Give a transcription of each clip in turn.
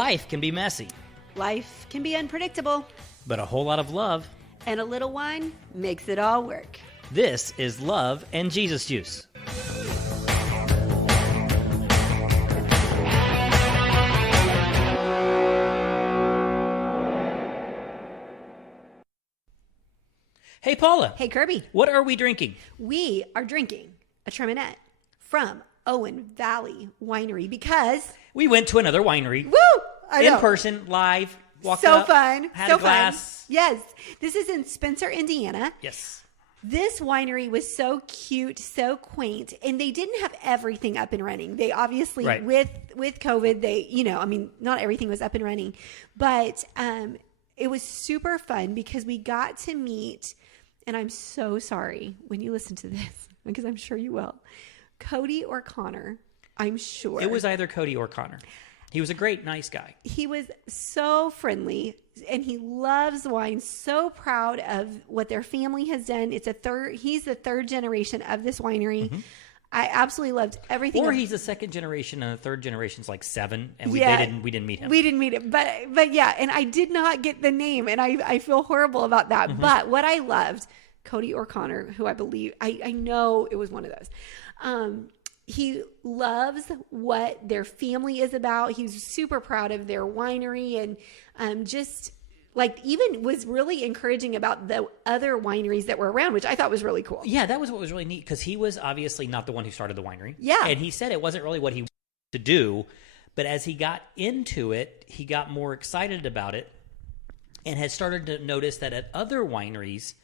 Life can be messy, Life can be unpredictable, but a whole lot of love. and a little wine makes it all work. This is Love and Jesus Juice. Hey, Paula. Hey, Kirby, What are we drinking? we are drinking a Treminette from Owen Valley Winery because, We went to another winery. woo, I In know. person, live, walked So up, fun. had so a glass. fun. Yes. This is in Spencer, Indiana. Yes. This winery was so cute, so quaint, and they didn't have everything up and running. They obviously, Right. with COVID, they, not everything was up and running, but it was super fun because we got to meet, and I'm so sorry when you listen to this, because I'm sure you will, Cody or Connor, I'm sure. It was either Cody or Connor. He was a great, nice guy. He was so friendly, and he loves wine. So proud of what their family has done. He's the third generation of this winery. Mm-hmm. I absolutely loved everything. Or he's the second generation, and the third generation's like 7, and we Yeah. didn't meet him. We didn't meet him, but yeah, and I did not get the name, and I feel horrible about that. Mm-hmm. But what I loved, Cody or Connor, who I believe I know it was one of those. He loves what their family is about. He's super proud of their winery, and just like even was really encouraging about the other wineries that were around, which I thought was really cool. Yeah, that was what was really neat, because he was obviously not the one who started the winery. Yeah. And he said it wasn't really what he wanted to do, but as he got into it, he got more excited about it and had started to notice that at other wineries,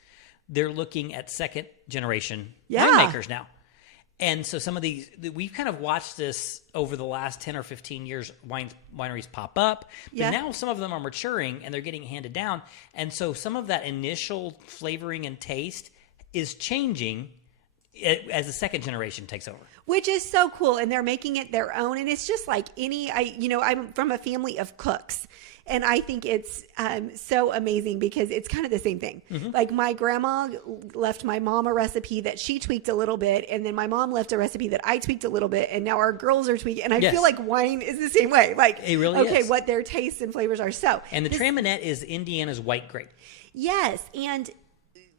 they're looking at second generation Yeah. winemakers now. And so some of these, we've kind of watched this over the last 10 or 15 years, wineries pop up. But Yeah. now some of them are maturing and they're getting handed down. And so some of that initial flavoring and taste is changing as the second generation takes over. Which is so cool, and they're making it their own. And it's just like I'm from a family of cooks, and I think it's so amazing because it's kind of the same thing. Mm-hmm. Like my grandma left my mom a recipe that she tweaked a little bit, and then my mom left a recipe that I tweaked a little bit, and now our girls are tweaking. And I Yes. feel like wine is the same way. Like It really okay, is. what their tastes and flavors are. So And the Traminette is Indiana's white grape. yes, and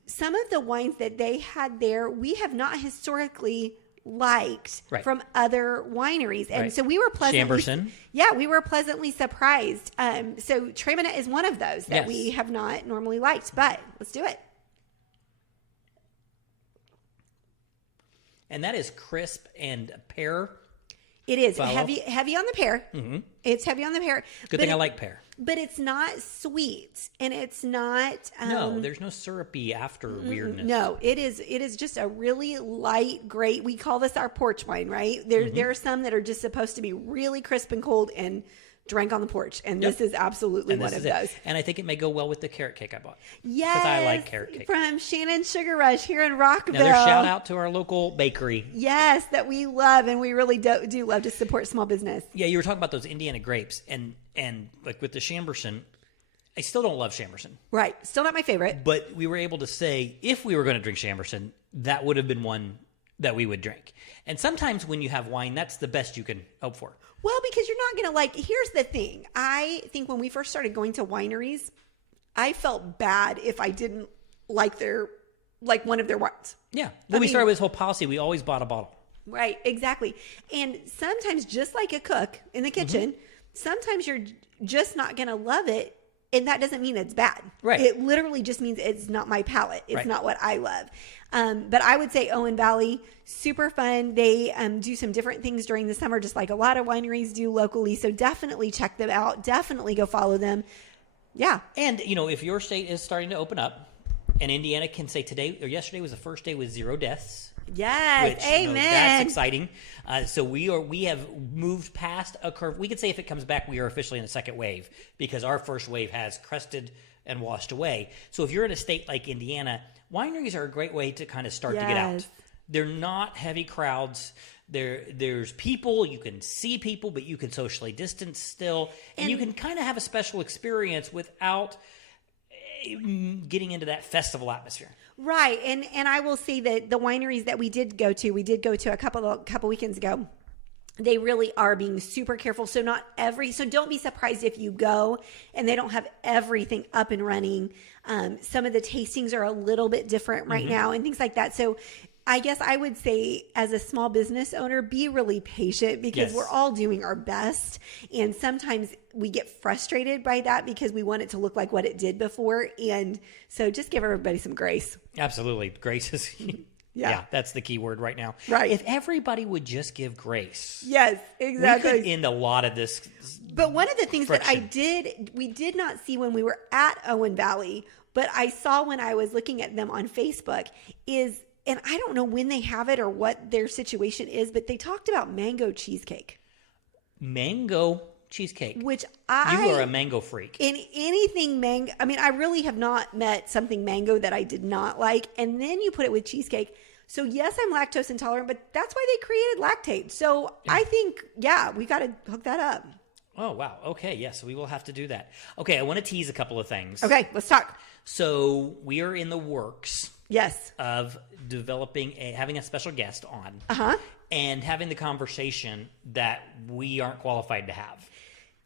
some of the wines that they had there, we have not historically liked Right. from other wineries, and Right. so we were pleasantly, Chamberson. yeah, we were pleasantly surprised. So Treminette is one of those that Yes. we have not normally liked, but let's do it. And that is crisp and pear. It is Follow. heavy on the pear. Mm-hmm. It's heavy on the pear. Good but thing I like pear. but it's not sweet, and it's not. No, there's no syrupy after weirdness. No, it is just a really light, great. We call this our porch wine, right? Mm-hmm. There are some that are just supposed to be really crisp and cold and drank on the porch, and Yep. this is absolutely And one this of is it. those. And I think it may go well with the carrot cake I bought. Yes, Because I like carrot cake. from Shannon Sugar Rush here in Rockville. Another shout out to our local bakery. Yes, that we love, and we really do love to support small business. Yeah, you were talking about those Indiana grapes, and like with the Chamberson, I still don't love Chamberson, Right, still not my favorite. but we were able to say if we were going to drink Chamberson, that would have been one that we would drink. And sometimes when you have wine, that's the best you can hope for. Well, because you're not going to here's the thing. I think when we first started going to wineries, I felt bad if I didn't like one of their wines. Yeah, when we started with this whole policy, we always bought a bottle. Right, exactly. And sometimes, just like a cook in the kitchen, sometimes you're just not going to love it. And that doesn't mean it's bad. Right. It literally just means it's not my palate. It's Right. not what I love. But I would say Owen Valley, super fun. They do some different things during the summer, just like a lot of wineries do locally. So definitely check them out. Definitely go follow them. Yeah. And, if your state is starting to open up, and Indiana can say today or yesterday was the first day with 0 deaths. Yes. Which, Amen. that's exciting. So we have moved past a curve. We could say if it comes back, we are officially in the second wave because our first wave has crested and washed away. So if you're in a state like Indiana, wineries are a great way to kind of start to get out. Yes. They're not heavy crowds. There's people, you can see people, but you can socially distance still, and you can kind of have a special experience without getting into that festival atmosphere. Right. And I will say that the wineries that we did go to a couple weekends ago, they really are being super careful. So don't be surprised if you go and they don't have everything up and running. Some of the tastings are a little bit different right now and things like that. So I guess I would say, as a small business owner, be really patient, because we're all doing our best. And sometimes we get frustrated by that because we want it to look like what it did before. And so just give everybody some grace. Absolutely. Grace is... Yeah, that's the key word right now. Right. If everybody would just give grace. Yes, exactly. We could end a lot of this. But one of the things friction. that we did not see when we were at Owen Valley, but I saw when I was looking at them on Facebook is, and I don't know when they have it or what their situation is, but they talked about mango cheesecake. Mango cheesecake. Which You are a mango freak. In anything mango, I mean, I really have not met something mango that I did not like. And then you put it with cheesecake. So yes, I'm lactose intolerant, but that's why they created lactate. So I think, we got to hook that up. Oh, wow. Okay, yes, we will have to do that. Okay, I want to tease a couple of things. Okay, let's talk. So we are in the works Yes. of having a special guest on and having the conversation that we aren't qualified to have.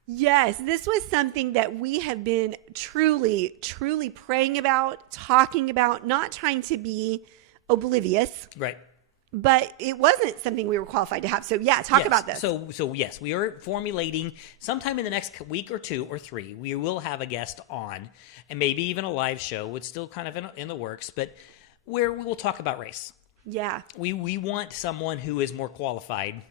Yes, this was something that we have been truly, truly praying about, talking about, not trying to be oblivious. Right. But it wasn't something we were qualified to have. So talk about this. So yes, we are formulating sometime in the next week or 2 or 3. We will have a guest on, and maybe even a live show. It's still kind of in the works, but where we will talk about race. Yeah. We want someone who is more qualified.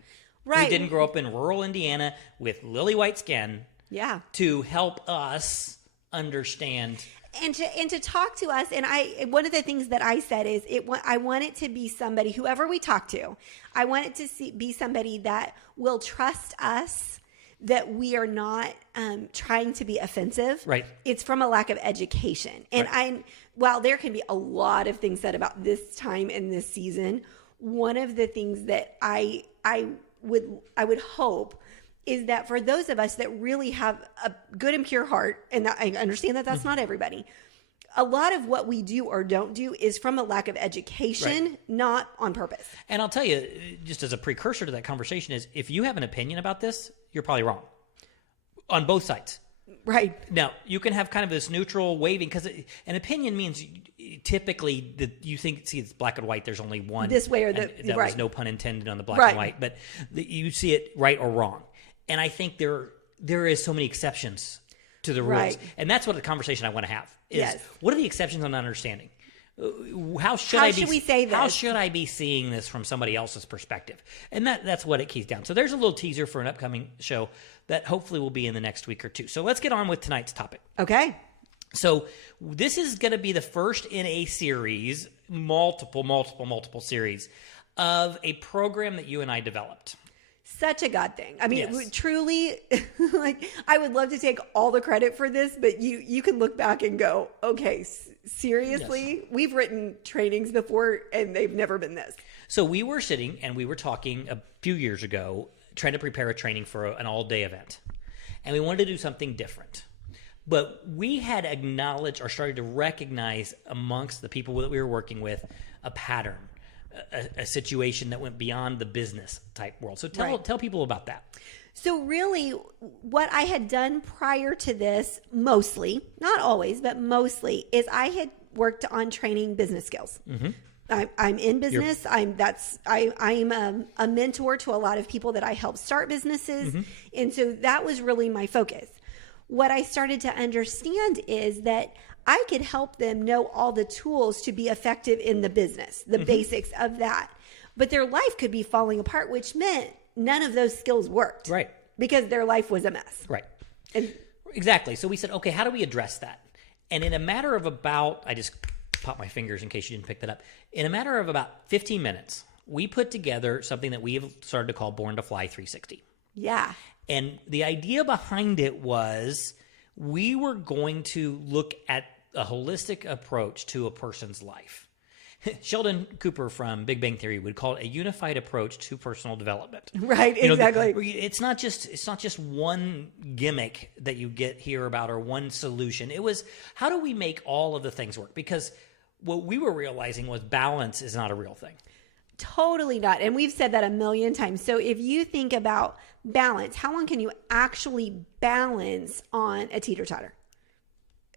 Right. Who didn't grow up in rural Indiana with lily white skin. Yeah. To help us understand. And to talk to us, and one of the things that I said is I want it to be somebody, whoever we talk to, I want it to be somebody that will trust us, that we are not trying to be offensive. Right. It's from a lack of education. And while there can be a lot of things said about this time and this season, one of the things that I would hope is that for those of us that really have a good and pure heart, and I understand that that's not everybody, a lot of what we do or don't do is from a lack of education, not on purpose. And I'll tell you, just as a precursor to that conversation, is if you have an opinion about this, you're probably wrong on both sides. Right. Now, you can have kind of this neutral waving, because an opinion means typically that you think, see, it's black and white, there's only one. This way or that right. was no pun intended on the black and white, but you see it right or wrong. And I think there is so many exceptions to the rules. Right. And that's what the conversation I want to have is, what are the exceptions I'm not understanding? How should we say this? How should I be seeing this from somebody else's perspective? And that's what it keys down. So there's a little teaser for an upcoming show that hopefully will be in the next week or 2. So let's get on with tonight's topic. Okay. So this is going to be the first in a series, multiple series of a program that you and I developed. Such a God thing. I mean, truly, like, I would love to take all the credit for this, but you can look back and go, okay, seriously? We've written trainings before and they've never been this. So we were sitting and we were talking a few years ago, trying to prepare a training for an all-day event. And we wanted to do something different. But we had acknowledged or started to recognize amongst the people that we were working with a pattern. A situation that went beyond the business type world. So tell people about that. So really, what I had done prior to this, mostly, not always, but mostly, is I had worked on training business skills. Mm-hmm. I'm in business. I'm a mentor to a lot of people that I help start businesses, and so that was really my focus. What I started to understand is that I could help them know all the tools to be effective in the business, the basics of that. But their life could be falling apart, which meant none of those skills worked. Right. Because their life was a mess. Right. And exactly. So we said, okay, how do we address that? And in a matter of I just popped my fingers in case you didn't pick that up. In a matter of about 15 minutes, we put together something that we have started to call Born to Fly 360. Yeah. And the idea behind it was we were going to look at a holistic approach to a person's life. Sheldon Cooper from Big Bang Theory would call it a unified approach to personal development. Right, exactly. It's not just one gimmick that you hear about or one solution. It was, how do we make all of the things work? Because what we were realizing was balance is not a real thing. Totally not. And we've said that a million times. So if you think about balance, how long can you actually balance on a teeter-totter?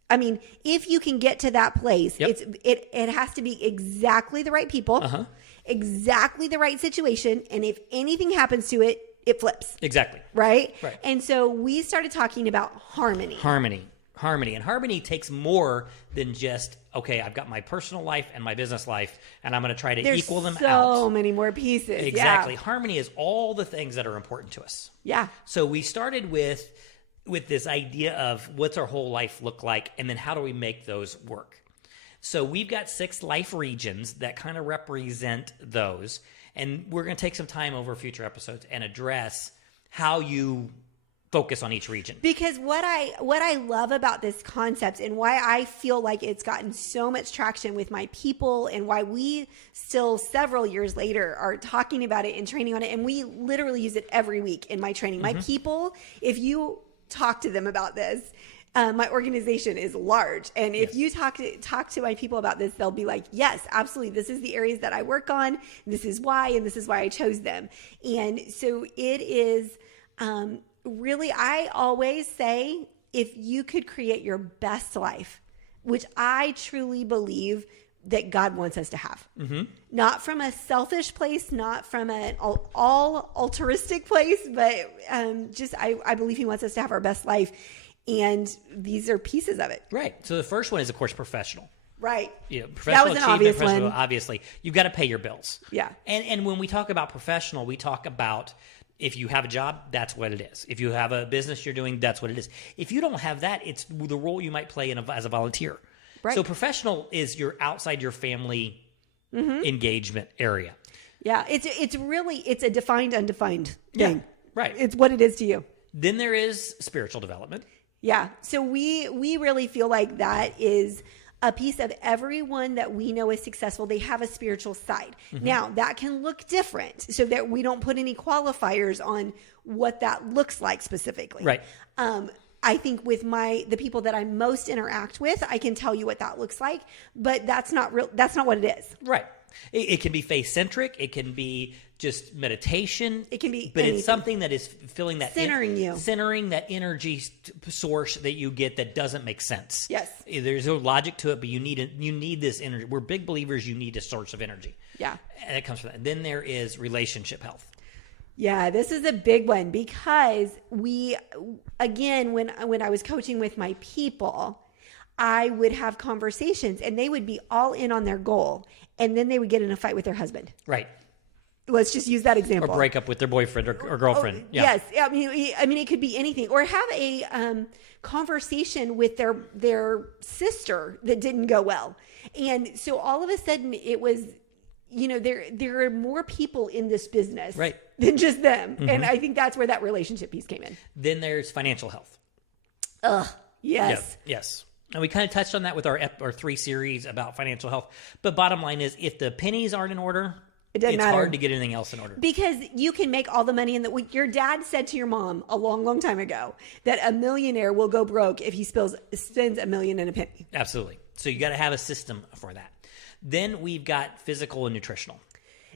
I mean, if you can get to that place, it has to be exactly the right people, exactly the right situation. And if anything happens to it, it flips. Exactly. Right? And so we started talking about harmony. And harmony takes more than just, okay, I've got my personal life and my business life, and I'm going to try to equal them out. There's so many more pieces. Exactly. Harmony is all the things that are important to us. Yeah. So we started with this idea of what's our whole life look like, and then how do we make those work? So we've got 6 life regions that kind of represent those, and we're going to take some time over future episodes and address how you focus on each region. Because what I love about this concept and why I feel like it's gotten so much traction with my people and why we still several years later are talking about it and training on it, and we literally use it every week in my training. My people, if you talk to them about this, my organization is large, and if you talk to my people about this, they'll be like, yes, absolutely, this is the areas that I work on, this is why, and this is why I chose them. And so it is really, I always say, if you could create your best life, which I truly believe that God wants us to have, not from a selfish place, not from an all altruistic place, but just I believe He wants us to have our best life, and these are pieces of it. Right. So the first one is, of course, professional. Right. Professional that was an achievement, obvious one. Obviously, you've got to pay your bills. Yeah. And when we talk about professional, we talk about, if you have a job, that's what it is. If you have a business you're doing, that's what it is. If you don't have that, it's the role you might play as a volunteer. Right. So professional is your outside your family engagement area. Yeah, it's really a defined, undefined thing. Yeah, right. It's what it is to you. Then there is spiritual development. Yeah. So we really feel like that is a piece of everyone that we know is successful. They have a spiritual side. Now, that can look different, so that we don't put any qualifiers on what that looks like specifically. Right. I think with the people that I most interact with, I can tell you what that looks like, but that's not real. That's not what it is. Right. It can be faith-centric. It can be just meditation. It can be But anything. it's something that is filling that... Centering that energy source that you get that doesn't make sense. Yes. There's no logic to it, but you need this energy. We're big believers you need a source of energy. Yeah. And it comes from that. Then there is relationship health. Yeah, this is a big one, because again, when I was coaching with my people, I would have conversations and they would be all in on their goal, and then they would get in a fight with their husband. Right. Let's just use that example. Or break up with their boyfriend or girlfriend. Yeah. Yes. I mean, it could be anything. Or have a conversation with their sister that didn't go well. And so all of a sudden it was, there are more people in this business than just them. And I think that's where that relationship piece came in. Then there's financial health. Yes. Yes. And we kind of touched on that with our 3 series about financial health. But bottom line is, if the pennies aren't in order, it's hard to get anything else in order. Because you can make all the money your dad said to your mom a long, long time ago that a millionaire will go broke if he spends $1 million in a penny. Absolutely. So you got to have a system for that. Then we've got physical and nutritional.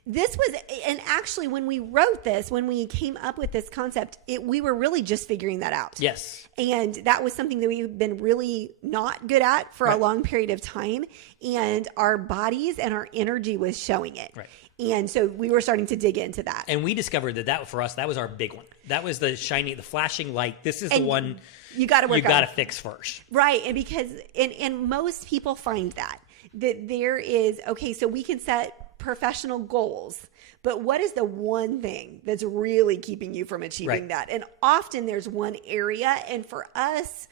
And actually when we wrote this, when we came up with this concept, we were really just figuring that out. Yes. And that was something that we've been really not good at for a long period of time. And our bodies and our energy was showing it. Right. And so we were starting to dig into that. And we discovered that for us, that was our big one. That was the flashing light. This is the one you got to fix first. Right. And because, and most people find that there is, okay, so we can set professional goals, but what is the one thing that's really keeping you from achieving that? And often there's one area, and for us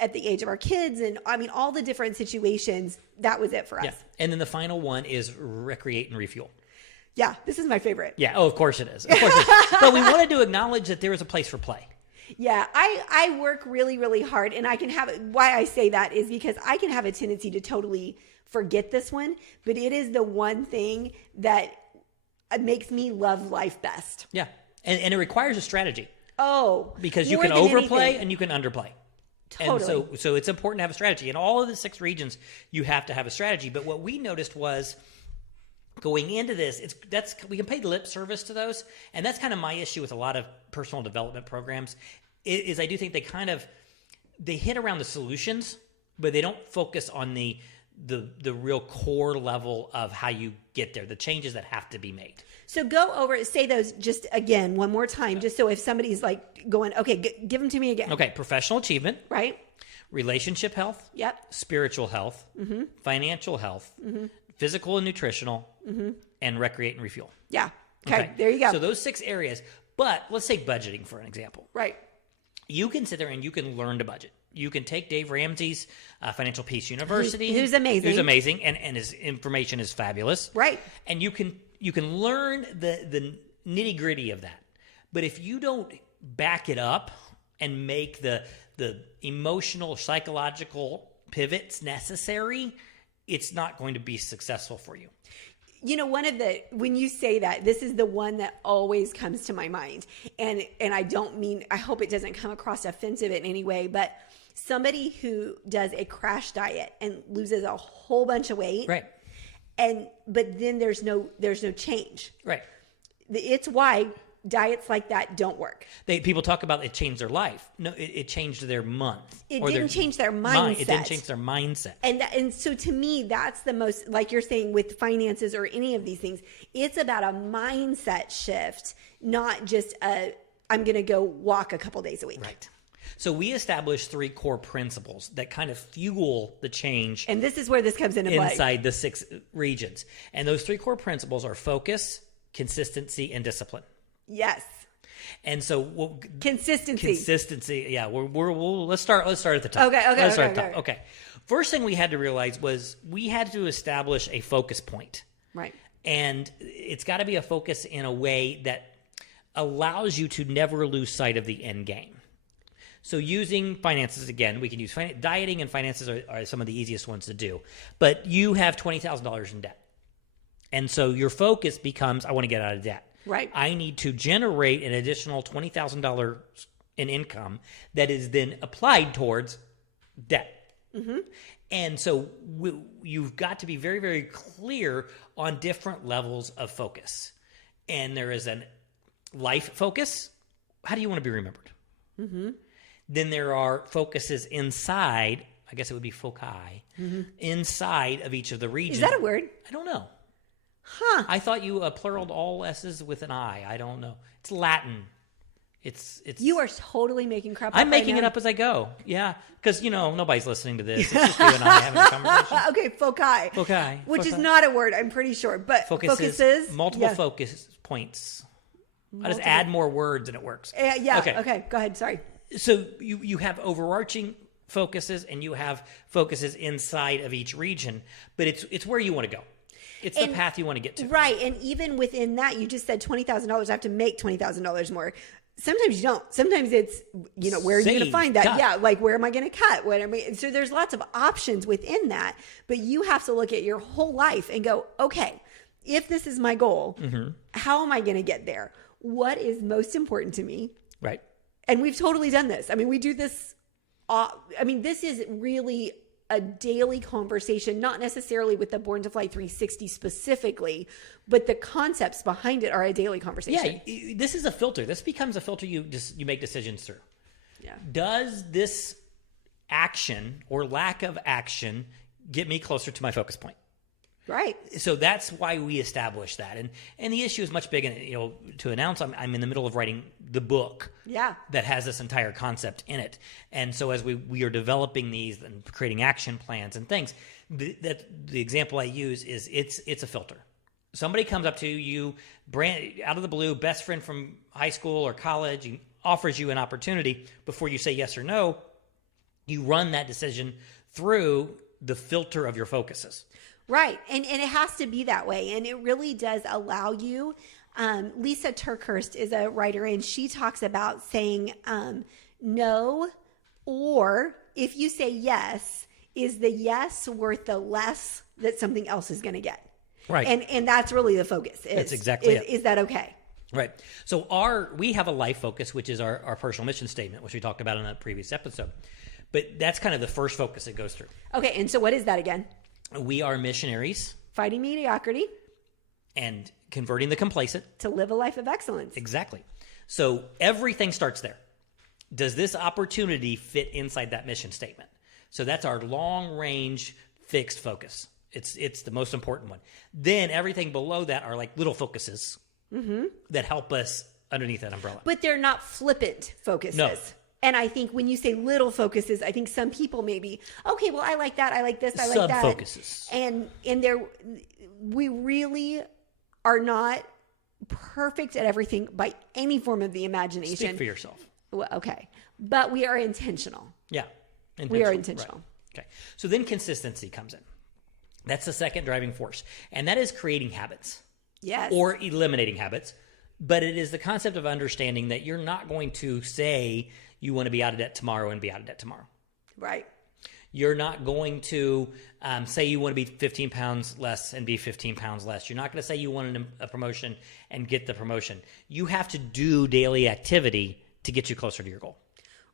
at the age of our kids, and I mean all the different situations, that was it for us. Yeah. And then the final one is recreate and refuel. Yeah, this is my favorite. Yeah, of course it is. Of course it is. But we wanted to acknowledge that there is a place for play. Yeah, I work really, really hard, and I can have, why I say that is because I can have a tendency to totally forget this one, but it is the one thing that makes me love life best. Yeah, and it requires a strategy. Oh, because you can overplay and you can underplay. Totally. And so it's important to have a strategy. In all of the 6 regions, you have to have a strategy. But what we noticed was going into this, we can pay lip service to those, and that's kind of my issue with a lot of personal development programs. Is I do think they hit around the solutions, but they don't focus on the real core level of how you get there, the changes that have to be made. So go over, say those just again one more time, just so if somebody's like going, okay, give them to me again. Okay, professional achievement, right? Relationship health, yep, spiritual health, financial health, physical and nutritional, and recreate and refuel. Yeah. Okay, there you go. So those 6 areas. But let's say budgeting for an example. Right. You can sit there and you can learn to budget. You can take Dave Ramsey's Financial Peace University. Who's amazing. Who's amazing, and his information is fabulous. Right. And you can learn the nitty-gritty of that. But if you don't back it up and make the emotional, psychological pivots necessary, it's not going to be successful for you. You know, when you say that, this is the one that always comes to my mind. And I hope it doesn't come across offensive in any way, but somebody who does a crash diet and loses a whole bunch of weight. Right. But then there's no change. Right. It's why diets like that don't work. People talk about it changed their life. No, it changed their month. It didn't change their mindset. It didn't change their mindset. And so to me, that's the most, like you're saying with finances or any of these things, it's about a mindset shift, not just I'm going to go walk a couple days a week. Right. So we established 3 core principles that kind of fuel the change. And this is where this comes into play. Inside the 6 regions. And those 3 core principles are focus, consistency, and discipline. Yes. And so consistency. Yeah. Let's start at the top. Okay. Let's start at the top. Okay. First thing we had to realize was we had to establish a focus point. Right. And it's got to be a focus in a way that allows you to never lose sight of the end game. So using finances again, we can use dieting and finances are some of the easiest ones to do. But you have $20,000 in debt. And so your focus becomes, I want to get out of debt. Right. I need to generate an additional $20,000 in income that is then applied towards debt. Mm-hmm. And so you've got to be very, very clear on different levels of focus. And there is a life focus. How do you want to be remembered? Mm-hmm. Then there are focuses inside, I guess it would be foci, inside of each of the regions. Is that a word? I don't know. Huh. I thought you pluraled all S's with an I. I don't know. It's Latin. It's. You are totally making crap up. I'm making it up as I go. Yeah, because nobody's listening to this. It's just you and I having a conversation. Okay, foci. Foci. Which is not a word, I'm pretty sure. But focuses. Multiple focus points. I just add more words and it works. Yeah. Okay. Go ahead. Sorry. So you have overarching focuses and you have focuses inside of each region, but it's where you want to go. It's the path you want to get to. Right. And even within that, you just said $20,000. I have to make $20,000 more. Sometimes you don't. Sometimes it's, where are you going to find that? Cut. Yeah. Like, where am I going to cut? So there's lots of options within that, but you have to look at your whole life and go, okay, if this is my goal, how am I going to get there? What is most important to me? Right. And we've totally done this. I mean, we do this. This is really a daily conversation, not necessarily with the Born to Fly 360 specifically, but the concepts behind it are a daily conversation. Yeah, this is a filter. This becomes a filter you make decisions through. Yeah. Does this action or lack of action get me closer to my focus point? Right. So that's why we established that. And the issue is much bigger. To announce, I'm in the middle of writing the book that has this entire concept in it. And so as we are developing these and creating action plans and things, the example I use is it's a filter. Somebody comes up to you, out of the blue, best friend from high school or college, and offers you an opportunity. Before you say yes or no, you run that decision through the filter of your focuses. Right. And it has to be that way. And it really does allow you. Lisa Turkhurst is a writer, and she talks about saying no, or if you say yes, is the yes worth the less that something else is going to get? Right. And that's really the focus. That's exactly it. Is that okay? Right. So we have a life focus, which is our personal mission statement, which we talked about in a previous episode. But that's kind of the first focus it goes through. Okay. And so what is that again? We are missionaries. Fighting mediocrity. and converting the complacent. To live a life of excellence. Exactly. So everything starts there. Does this opportunity fit inside that mission statement? So that's our long-range fixed focus. It's the most important one. Then everything below that are like little focuses that help us underneath that umbrella. But they're not flippant focuses. No. And I think when you say little focuses, I think some people maybe, okay, well, I like that. I like this. I like that. Sub-focuses. And we really are not perfect at everything by any form of the imagination. Speak for yourself. Well, okay. But we are intentional. Yeah. We are intentional. Right. Okay. So then consistency comes in. That's the second driving force. And that is creating habits. Yes. Or eliminating habits. But it is the concept of understanding that you're not going to say you want to be out of debt tomorrow and be out of debt tomorrow. Right. You're not going to say you want to be 15 pounds less and be 15 pounds less. You're not going to say you want a promotion and get the promotion. You have to do daily activity to get you closer to your goal.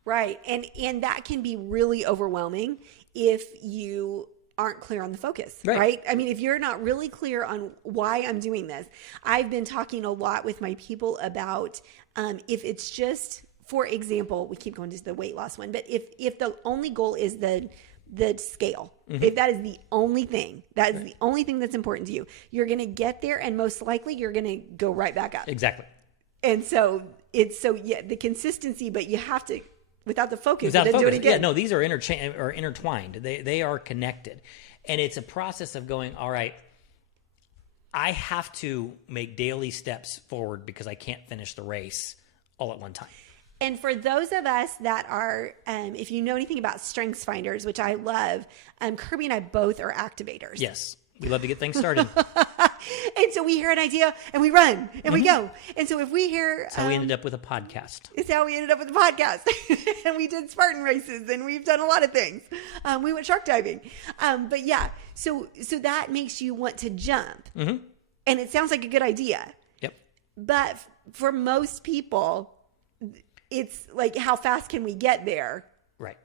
Right. And that can be really overwhelming if you aren't clear on the focus, right? I mean, if you're not really clear on why I'm doing this, I've been talking a lot with my people about if it's just, for example, we keep going to the weight loss one, but if the only goal is the scale, if that is the only thing, that is the only thing that's important to you, you're going to get there and most likely you're going to go right back up. Exactly. And so the consistency, but you have to, without the focus, without focus. Do it again. Yeah, no, these are intertwined. They are connected. And it's a process of going, all right, I have to make daily steps forward because I can't finish the race all at one time. And for those of us that are, if you know anything about Strengths Finders, which I love, Kirby and I both are activators. Yes. We love to get things started. And so we hear an idea and we run and we go. And so if we hear... That's how we ended up with a podcast. It's how we ended up with a podcast. And we did Spartan races and we've done a lot of things. We went shark diving. But yeah, so that makes you want to jump. Mm-hmm. And it sounds like a good idea. Yep. But for most people, it's like, how fast can we get there? Right.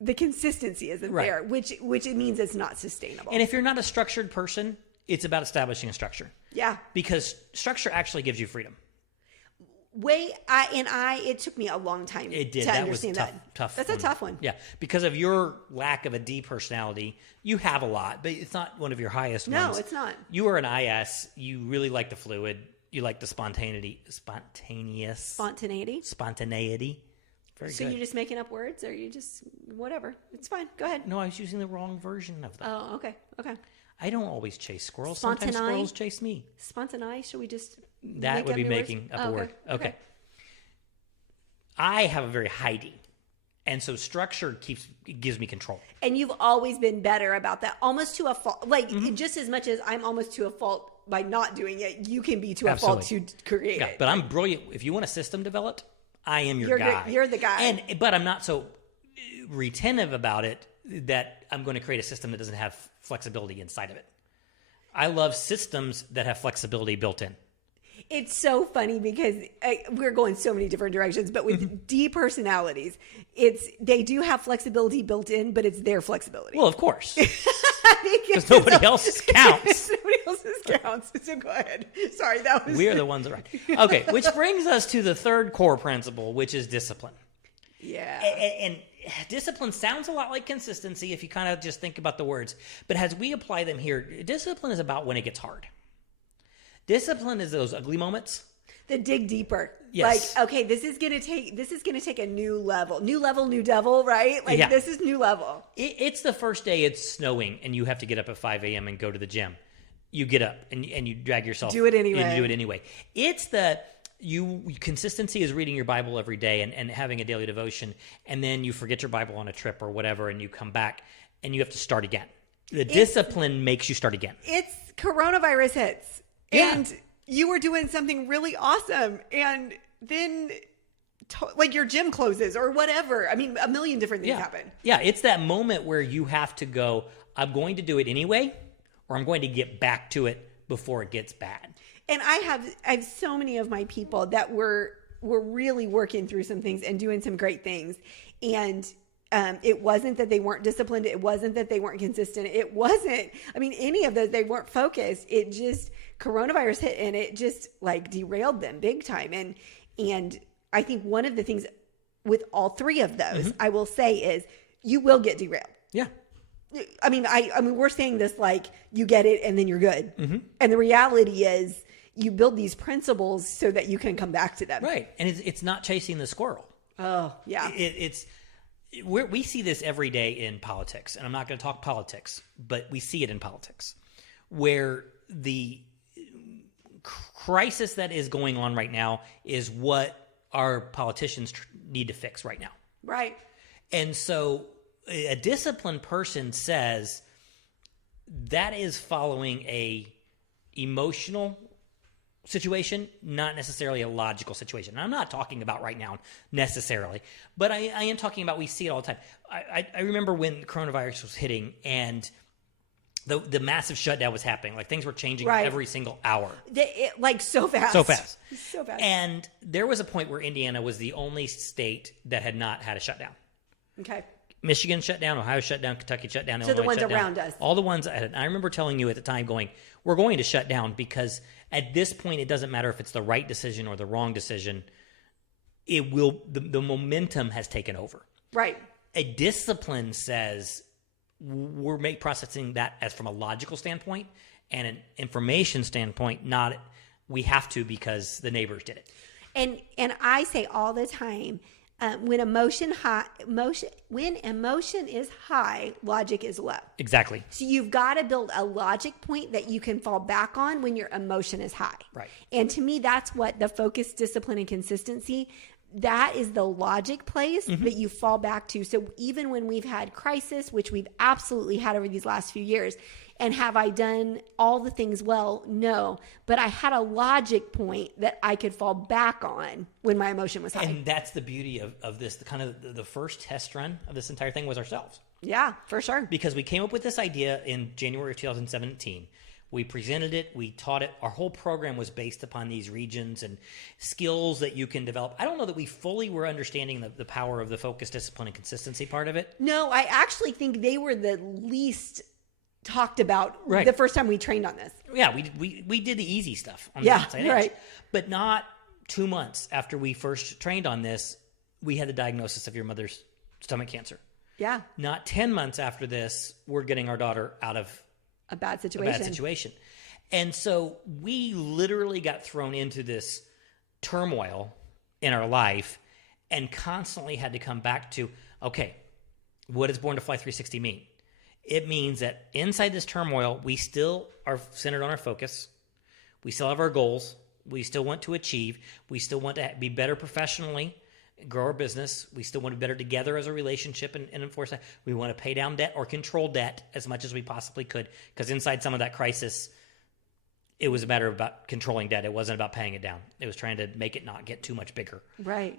The consistency isn't there, which it means it's not sustainable. And if you're not a structured person, it's about establishing a structure. Yeah. Because structure actually gives you freedom. It took me a long time to understand that. Tough. That's a tough one. Yeah. Because of your lack of a D personality, you have a lot, but it's not one of your highest ones. No, it's not. You are an IS. You really like the fluid. You like the spontaneity. Spontaneity. Very so good. you're just making up words, or you just whatever? It's fine. Go ahead. No, I was using the wrong version of that. Oh, okay. I don't always chase squirrels. Sometimes squirrels chase me. Spontanei? Should we just that would be making up a word. Okay. I have a very high D, and so structure gives me control. And you've always been better about that, almost to a fault. Like just as much as I'm almost to a fault by not doing it, you can be to a fault to create it. But I'm brilliant. If you want a system developed, I am your guy. You're the guy. But I'm not so retentive about it that I'm going to create a system that doesn't have flexibility inside of it. I love systems that have flexibility built in. It's so funny because we're going so many different directions, but with D personalities, they do have flexibility built in, but it's their flexibility. Well, of course. Because nobody else's counts. Nobody else's counts. So go ahead. Sorry, that was... We are the ones that right. Okay, which brings us to the third core principle, which is discipline. Yeah. And discipline sounds a lot like consistency if you kind of just think about the words. But as we apply them here, discipline is about when it gets hard. Discipline is those ugly moments. The dig deeper. Yes. Like, okay, this is gonna take a new level. New level, new devil, right? Like this is new level. It's the first day it's snowing and you have to get up at 5 a.m. and go to the gym. You get up and you drag yourself. Do it anyway. And you do it anyway. It's the consistency is reading your Bible every day and having a daily devotion, and then you forget your Bible on a trip or whatever, and you come back and you have to start again. The discipline makes you start again. It's coronavirus hits. Yeah. And you were doing something really awesome, and then like your gym closes or whatever. I mean, a million different things happen. Yeah, it's that moment where you have to go, I'm going to do it anyway, or I'm going to get back to it before it gets bad. And I have so many of my people that were really working through some things and doing some great things. And It wasn't that they weren't disciplined. It wasn't that they weren't consistent. It wasn't, any of those, they weren't focused. It just, coronavirus hit and it just like derailed them big time. And I think one of the things with all three of those, I will say is you will get derailed. Yeah. I mean, we're saying this like you get it and then you're good. And the reality is you build these principles so that you can come back to them. Right. And it's not chasing the squirrel. Oh, yeah. We see this every day in politics, and I'm not going to talk politics, but we see it in politics, where the crisis that is going on right now is what our politicians need to fix right now. Right. And so a disciplined person says that is following a emotional situation, not necessarily a logical situation. And I'm not talking about right now necessarily, but I am talking about, we see it all the time. I remember when coronavirus was hitting and the massive shutdown was happening. Like things were changing every single hour. Like so fast. So fast. So fast. And there was a point where Indiana was the only state that had not had a shutdown. Okay. Michigan shut down, Ohio shut down, Kentucky shut down, so Illinois the ones shut down. around us. All the ones I remember telling you at the time going, we're going to shut down because at this point it doesn't matter if it's the right decision or the wrong decision. It will the momentum has taken over. Right. A discipline says we're processing that as from a logical standpoint and an information standpoint, not we have to because the neighbors did it. And I say all the time, when emotion is high, logic is low. Exactly. So you've got to build a logic point that you can fall back on when your emotion is high. Right. And to me, that's what the focus, discipline, and consistency, that is the logic place that you fall back to. So even when we've had crisis, which we've absolutely had over these last few years, and have I done all the things well? No. But I had a logic point that I could fall back on when my emotion was high. And that's the beauty of this. The first test run of this entire thing was ourselves. Yeah, for sure. Because we came up with this idea in January of 2017. We presented it. We taught it. Our whole program was based upon these regions and skills that you can develop. I don't know that we fully were understanding the power of the focus, discipline, and consistency part of it. No, I actually think they were the least talked about the first time we trained on this. Yeah, we did the easy stuff on the inside edge. But not 2 months after we first trained on this, we had the diagnosis of your mother's stomach cancer. Yeah. Not 10 months after this, we're getting our daughter out of a bad situation. And so we literally got thrown into this turmoil in our life and constantly had to come back to, okay, what does Born to Fly 360 mean? It means that inside this turmoil, we still are centered on our focus. We still have our goals. We still want to achieve. We still want to be better professionally, grow our business. We still want to be better together as a relationship and enforce that. We want to pay down debt or control debt as much as we possibly could, because inside some of that crisis, it was a matter about controlling debt. It wasn't about paying it down. It was trying to make it not get too much bigger. Right.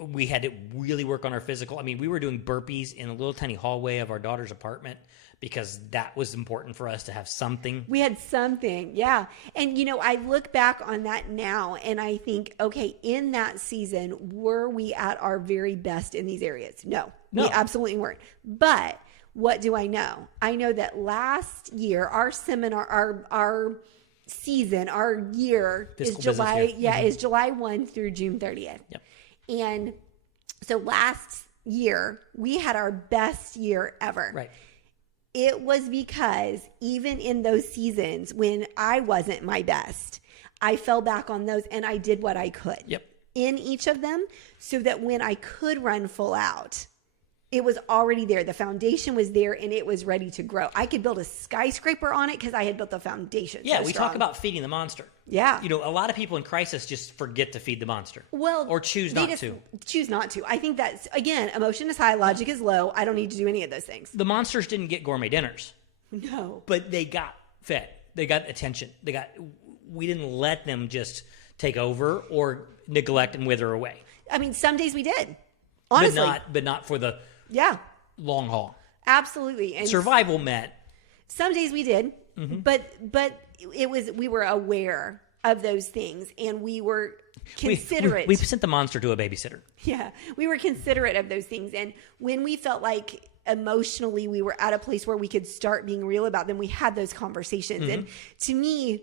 We had to really work on our physical. I mean, we were doing burpees in a little tiny hallway of our daughter's apartment because that was important for us to have something. We had something, yeah. And, I look back on that now and I think, okay, in that season, were we at our very best in these areas? No. We absolutely weren't. But what do I know? I know that last year, our seminar, our season, our year Fiscal is July. Year. Is July 1 through June 30th. Yep. And so last year, we had our best year ever. Right. It was because even in those seasons when I wasn't my best, I fell back on those and I did what I could in each of them so that when I could run full out, it was already there. The foundation was there and it was ready to grow. I could build a skyscraper on it because I had built the foundation. Yeah, we talk about feeding the monster. Yeah. A lot of people in crisis just forget to feed the monster. Well, or choose not to. Choose not to. I think that's, again, emotion is high, logic is low. I don't need to do any of those things. The monsters didn't get gourmet dinners. No. But they got fed. They got attention. We didn't let them just take over or neglect and wither away. I mean, some days we did. Honestly. But not for the long haul. Absolutely. And survival meant some days we did, but we were aware of those things, and we were considerate. We sent the monster to a babysitter. Yeah, we were considerate of those things. And when we felt like emotionally we were at a place where we could start being real about them, we had those conversations. Mm-hmm. And to me,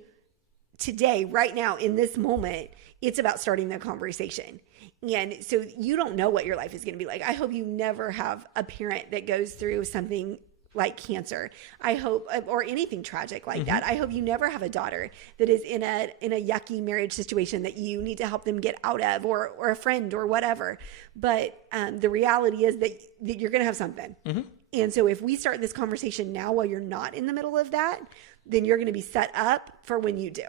today, right now, in this moment, it's about starting the conversation. And so you don't know what your life is going to be like. I hope you never have a parent that goes through something like cancer. I hope, or anything tragic like that. I hope you never have a daughter that is in a yucky marriage situation that you need to help them get out of, or a friend or whatever. But the reality is that you're going to have something. Mm-hmm. And so if we start this conversation now while you're not in the middle of that, then you're going to be set up for when you do.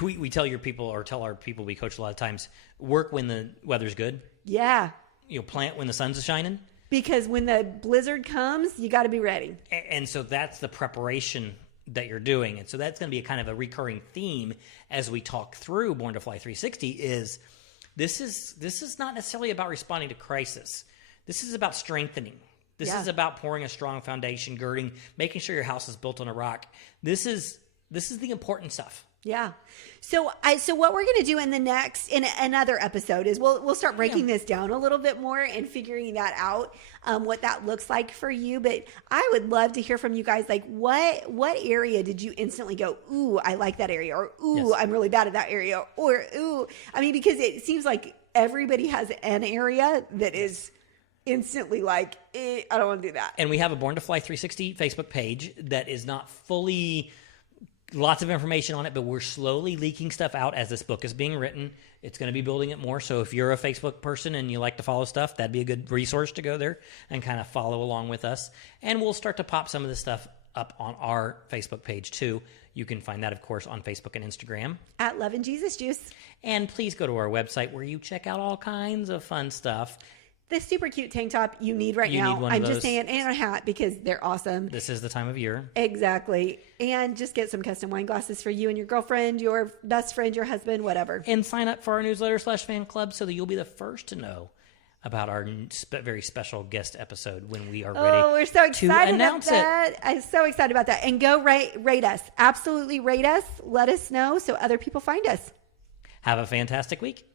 We tell your people, or tell our people we coach a lot of times, work when the weather's good. Yeah. Plant when the sun's shining. Because when the blizzard comes, you got to be ready. And so that's the preparation that you're doing. And so that's going to be a kind of a recurring theme as we talk through Born to Fly 360 is this is not necessarily about responding to crisis. This is about strengthening. This is about pouring a strong foundation, girding, making sure your house is built on a rock. This is the important stuff. Yeah. So what we're going to do in another episode is we'll start breaking this down a little bit more and figuring that out, what that looks like for you. But I would love to hear from you guys. Like what area did you instantly go, ooh, I like that area, or ooh, I'm really bad at that area, or ooh, I mean, because it seems like everybody has an area that is instantly like, I don't want to do that. And we have a Born to Fly 360 Facebook page that is not fully lots of information on it, but we're slowly leaking stuff out as this book is being written. It's going to be building it more. So if you're a Facebook person and you like to follow stuff, that'd be a good resource to go there and kind of follow along with us. And we'll start to pop some of this stuff up on our Facebook page too. You can find that, of course, on Facebook and Instagram at Love and Jesus Juice. And please go to our website where you check out all kinds of fun stuff. The super cute tank top you need right now. I'm just saying, and a hat, because they're awesome. This is the time of year. Exactly. And just get some custom wine glasses for you and your girlfriend, your best friend, your husband, whatever. And sign up for our newsletter /fan club so that you'll be the first to know about our very special guest episode when we are ready. Oh, we're so excited about that. It. I'm so excited about that. And go rate us. Absolutely rate us. Let us know so other people find us. Have a fantastic week.